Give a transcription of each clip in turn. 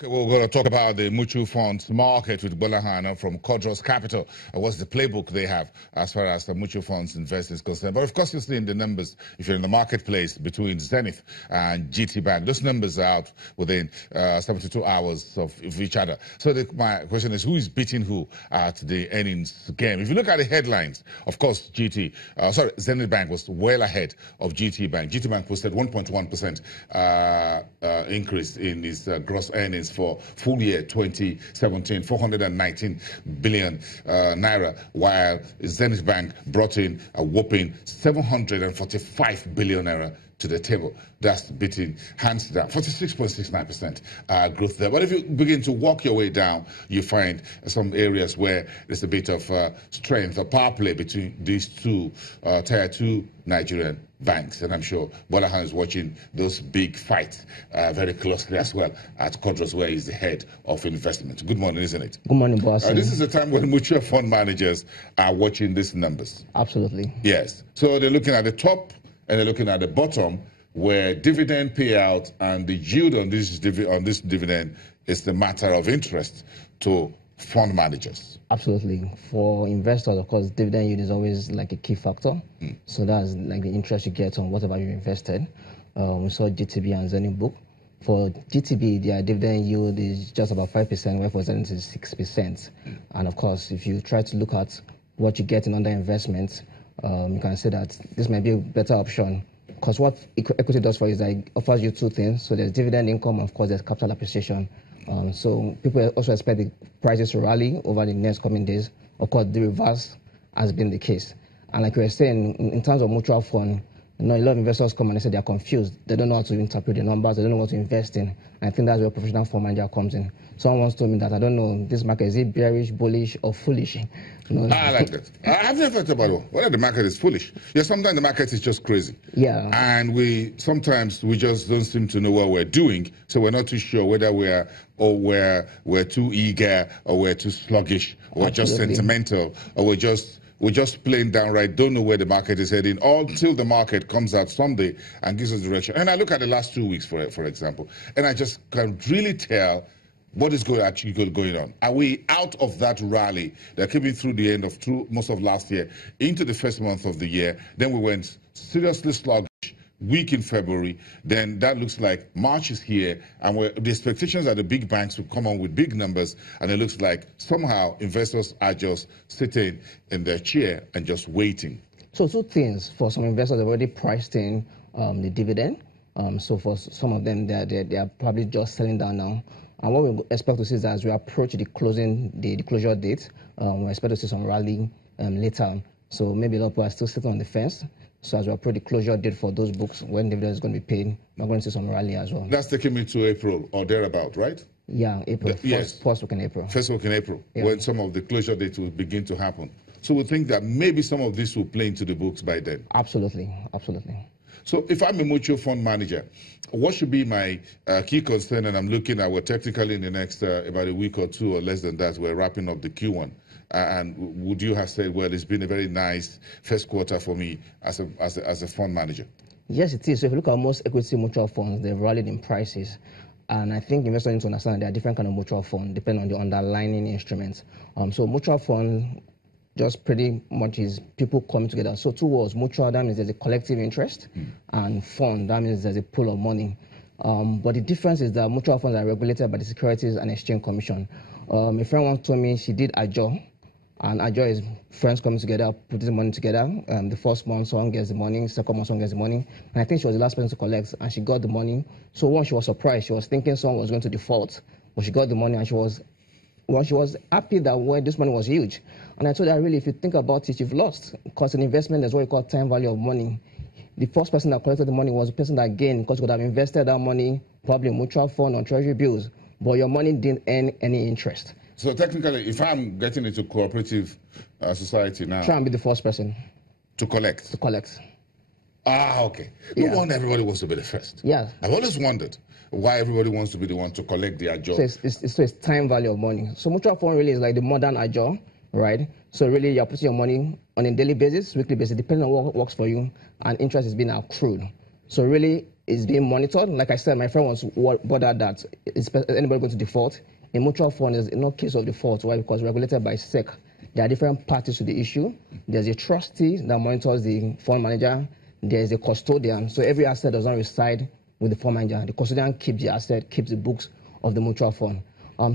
Okay, well, we're going to talk about the mutual funds market with Gbolahan from Codros Capital. What's the playbook they have as far as the mutual funds investing is concerned? But of course, you're seeing the numbers if you're in the marketplace between Zenith and GT Bank. Those numbers are out within 72 hours of each other. So my question is, who is beating who at the earnings game? If you look at the headlines, of course, Zenith Bank was well ahead of GT Bank. GT Bank posted 1.1% increase in its gross earnings for full year 2017, 419 billion naira, while Zenith Bank brought in a whopping 745 billion naira to the table. That's beating hands down 46.69% growth there. But if you begin to walk your way down, you find some areas where there's a bit of strength or power play between these two tier 2 Nigerian banks. And I'm sure Gbolahan is watching those big fights very closely as well at Codros, where he's the head of investment. Good morning, isn't it? Good morning, boss. This is a time when mutual fund managers are watching these numbers. Absolutely. Yes. So they're looking at the top and they're looking at the bottom, where dividend payout and the yield on this dividend is the matter of interest to fund managers. Absolutely. For investors, of course, dividend yield is always like a key factor. So that's like the interest you get on whatever you invested. We saw GTB and Zenith book. For GTB, their dividend yield is just about 5%, where for Zenith is 6%. And of course, if you try to look at what you get in under investments, you can say that this might be a better option, because what equity does for you is that it offers you two things. So there's dividend income, of course, there's capital appreciation. So people also expect the prices to rally over the next coming days. Of course, the reverse has been the case. And like we were saying, in terms of mutual fund, a lot of investors come and they say they're confused. They don't know how to interpret the numbers. They don't know what to invest in. And I think that's where professional fund manager comes in. Someone once told me that, I don't know, this market, is it bearish, bullish, or foolish? I like that. I've never thought about whether the market is foolish. Yeah, sometimes the market is just crazy. Yeah. And sometimes we just don't seem to know what we're doing, so we're not too sure whether we're too eager, or we're too sluggish, or just sentimental, or we're just plain downright don't know where the market is heading until the market comes out someday and gives us direction. And I look at the last 2 weeks, for example, and I just can really tell what is actually going on. Are we out of that rally that came in through the end of most of last year into the first month of the year? Then we went seriously sluggish weak in February. Then that looks like March is here, and the expectations are the big banks will come on with big numbers, and it looks like somehow investors are just sitting in their chair and just waiting. So two things. For some investors, they've already priced in the dividend. So for some of them, they are probably just selling down now. And what we expect to see is that as we approach the closure date, we expect to see some rally later on. So maybe a lot of people are still sitting on the fence. So as we approach the closure date for those books, when dividend is going to be paid, we're going to see some rally as well. That's taking me to April or thereabout, right? Yeah, April. First week in April. First week in April, yeah, when some of the closure dates will begin to happen. So we think that maybe some of this will play into the books by then. Absolutely, absolutely. So if I'm a mutual fund manager, what should be my key concern? And I'm looking at, we're technically in the next about a week or two or less than that, we're wrapping up the Q1. And would you have said, well, it's been a very nice first quarter for me as a fund manager? Yes, it is. So if you look at most equity mutual funds, they've rallied in prices. And I think investors need to understand that there are different kinds of mutual funds depending on the underlying instruments. So mutual fund just pretty much is people coming together. So two words, mutual, that means there's a collective interest, and fund, that means there's a pool of money. But the difference is that mutual funds are regulated by the Securities and Exchange Commission. A friend once told me she did AJO, and AJO is friends coming together, putting money together. The first month, someone gets the money, second month, someone gets the money. And I think she was the last person to collect, and she got the money. So once she was surprised, she was thinking someone was going to default, but she got the money, and she was happy that this money was huge. And I told her, really, if you think about it, you've lost. Because in investment, there's what you call time value of money. The first person that collected the money was the person that gained, because you could have invested that money probably in mutual fund or treasury bills, but your money didn't earn any interest. So technically, if I'm getting into cooperative society now, try and be the first person to collect. To collect. Ah, okay. No wonder everybody wants to be the first. Yeah. I've always wondered why everybody wants to be the one to collect their job. So it's time value of money. So mutual fund really is like the modern AJO, right? So really you're putting your money on a daily basis, weekly basis, depending on what works for you, and interest is being accrued. So really is being monitored. Like I said, my friend was bothered that is anybody going to default. A mutual fund is no case of default. Why? Because regulated by SEC. There are different parties to the issue. There's a trustee that monitors the fund manager. There's a custodian. So every asset does not reside with the fund manager. The custodian keeps the asset, keeps the books of the mutual fund.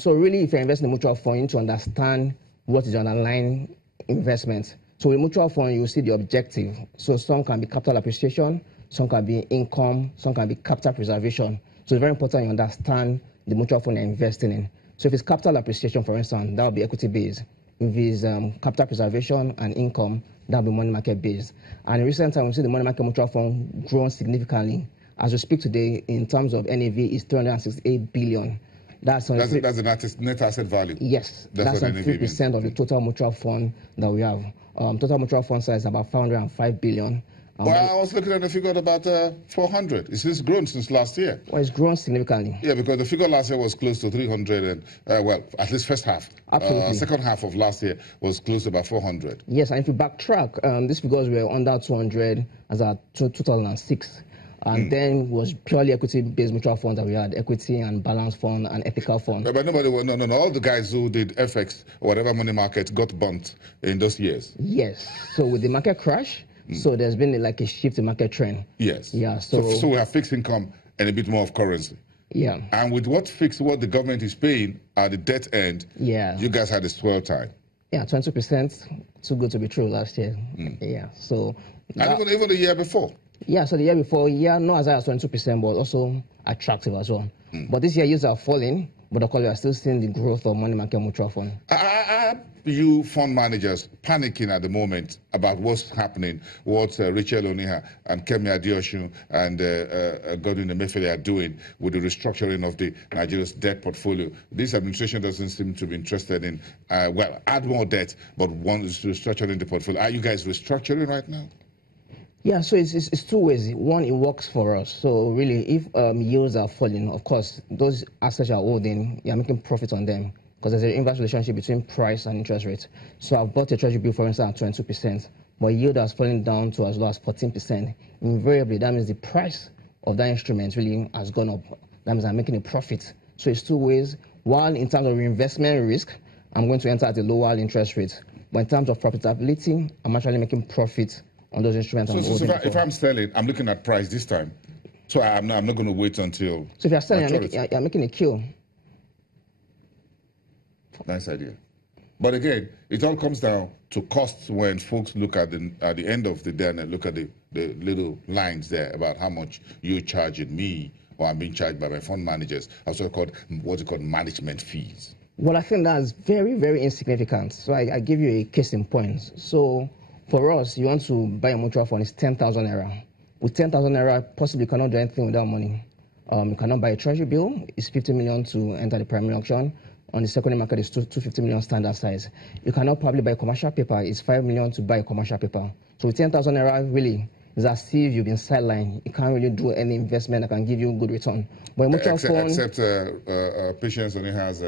So really, if you're investing in a mutual fund, you need to understand what is the underlying investment. So with mutual fund, you see the objective. So some can be capital appreciation, some can be income, some can be capital preservation. So it's very important you understand the mutual fund you're investing in. So if it's capital appreciation, for instance, that will be equity based. If it's capital preservation and income, that will be money market based. And in recent times, we see the money market mutual fund grown significantly. As we speak today, in terms of NAV, is 368 billion. That's the net asset value. Yes, that's 3% of the total mutual fund that we have. Total mutual fund size is about 505 billion. Well, I was looking at the figure at about 400. It's grown since last year. Well, it's grown significantly. Yeah, because the figure last year was close to 300, and well, at least first half. Absolutely. Second half of last year was close to about 400. Yes, and if you backtrack, these figures were under 200 as at 2006. And then was purely equity-based mutual funds that we had, equity and balance fund and ethical fund. But nobody, no. All the guys who did FX or whatever money market got bumped in those years. Yes. So with the market crash, so there's been like a shift in market trend. Yes. Yeah. So we have fixed income and a bit more of currency. Yeah. And with what the government is paying at the debt end, yeah, you guys had a swell time. Yeah, 20%, too good to be true last year. Yeah. So. And even the year before. Yeah, so the year before, not as high as 22%, but also attractive as well. But this year, yields are falling, but of course, we are still seeing the growth of money market mutual fund. Are you fund managers panicking at the moment about what's happening, what Rachel Oniha and Kemi Adeosun and Godwin Emefiele are doing with the restructuring of the Nigeria's debt portfolio? This administration doesn't seem to be interested in, add more debt, but one is restructuring the portfolio. Are you guys restructuring right now? Yeah, so it's two ways. One, it works for us. So really, if yields are falling, of course, those assets you're holding, you're making profit on them because there's an inverse relationship between price and interest rate. So I've bought a treasury bill, for instance, at 22%, but yield has fallen down to as low as 14%. Invariably, that means the price of that instrument really has gone up. That means I'm making a profit. So it's two ways. One, in terms of reinvestment risk, I'm going to enter at a lower interest rate. But in terms of profitability, I'm actually making profit on those instruments. So if I'm selling, I'm looking at price this time. So I'm not going to wait until. So if you're selling, you're making a kill. Nice idea. But again, it all comes down to costs when folks look at the end of the day and look at the little lines there about how much you're charging me or I'm being charged by my fund managers. Also called what's called management fees. Well, I think that's very, very insignificant. So I give you a case in point. So for us, you want to buy a mutual fund, it's 10,000 naira. With 10,000 naira, possibly you cannot do anything without money. You cannot buy a treasury bill. It's 50 million to enter the primary auction. On the secondary market, it's 250 million standard size. You cannot probably buy commercial paper. It's 5 million to buy a commercial paper. So with 10,000 naira, really, it's as if you've been sidelined. You can't really do any investment that can give you good return. But a mutual fund, except Patience only has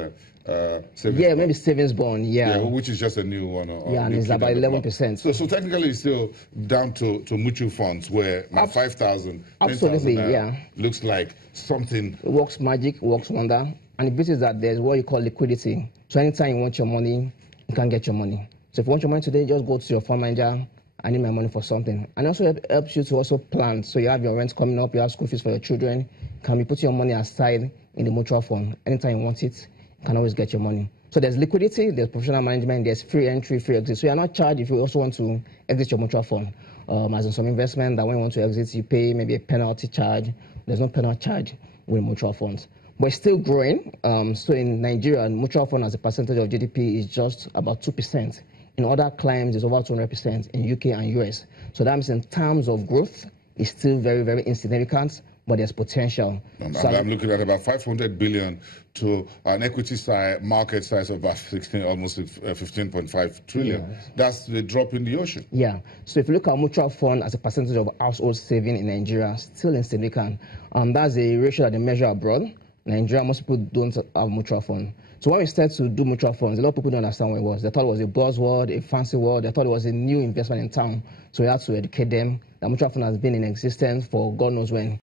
savings bond. Maybe savings bond, which is just a new one. And it's about 11%. So technically, it's still down to mutual funds where my 5,000, 10,000 looks like something. It works magic, works wonder. And the beauty is that there's what you call liquidity. So anytime you want your money, you can get your money. So if you want your money today, just go to your fund manager. I need my money for something. And also helps you to also plan. So you have your rent coming up, you have school fees for your children. Can be putting your money aside in the mutual fund. Anytime you want it, you can always get your money. So there's liquidity, there's professional management, there's free entry, free exit. So you're not charged if you also want to exit your mutual fund. As in some investment that when you want to exit, you pay maybe a penalty charge. There's no penalty charge with mutual funds. But it's still growing. So in Nigeria, mutual fund as a percentage of GDP is just about 2%. In other climes, it's over 200% in UK and US. So that means in terms of growth, it's still very, very insignificant, but there's potential. I'm looking at about 500 billion to an equity market size of about almost 15.5 trillion. Yeah. That's the drop in the ocean. Yeah. So if you look at mutual fund as a percentage of household saving in Nigeria, still insignificant. That's a ratio that they measure abroad. Nigeria, most people don't have mutual fund. So when we started to do mutual funds, a lot of people don't understand what it was. They thought it was a buzzword, a fancy word. They thought it was a new investment in town. So we had to educate them that mutual fund has been in existence for God knows when.